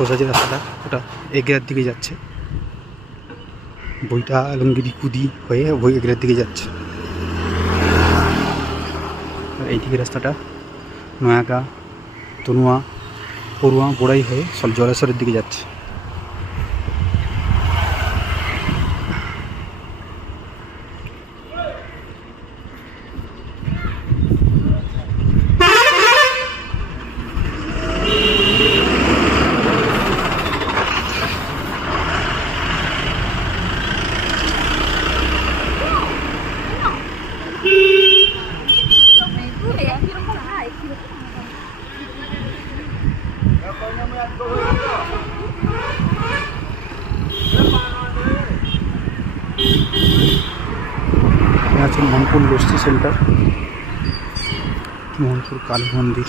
সোজা যে রাস্তাটা ওটা এগরার দিকে যাচ্ছে, বইটা আলমগিরি কুদি হয়ে বই এগরার দিকে যাচ্ছে। এইদিকে রাস্তাটা নয়াগা, তনুয়া, পড়ুয়া, বোড়াই হয়ে জলেশ্বরের দিকে যাচ্ছে। আছে মনপুর লস্যি সেন্টার, মোহনপুর কালী মন্দির।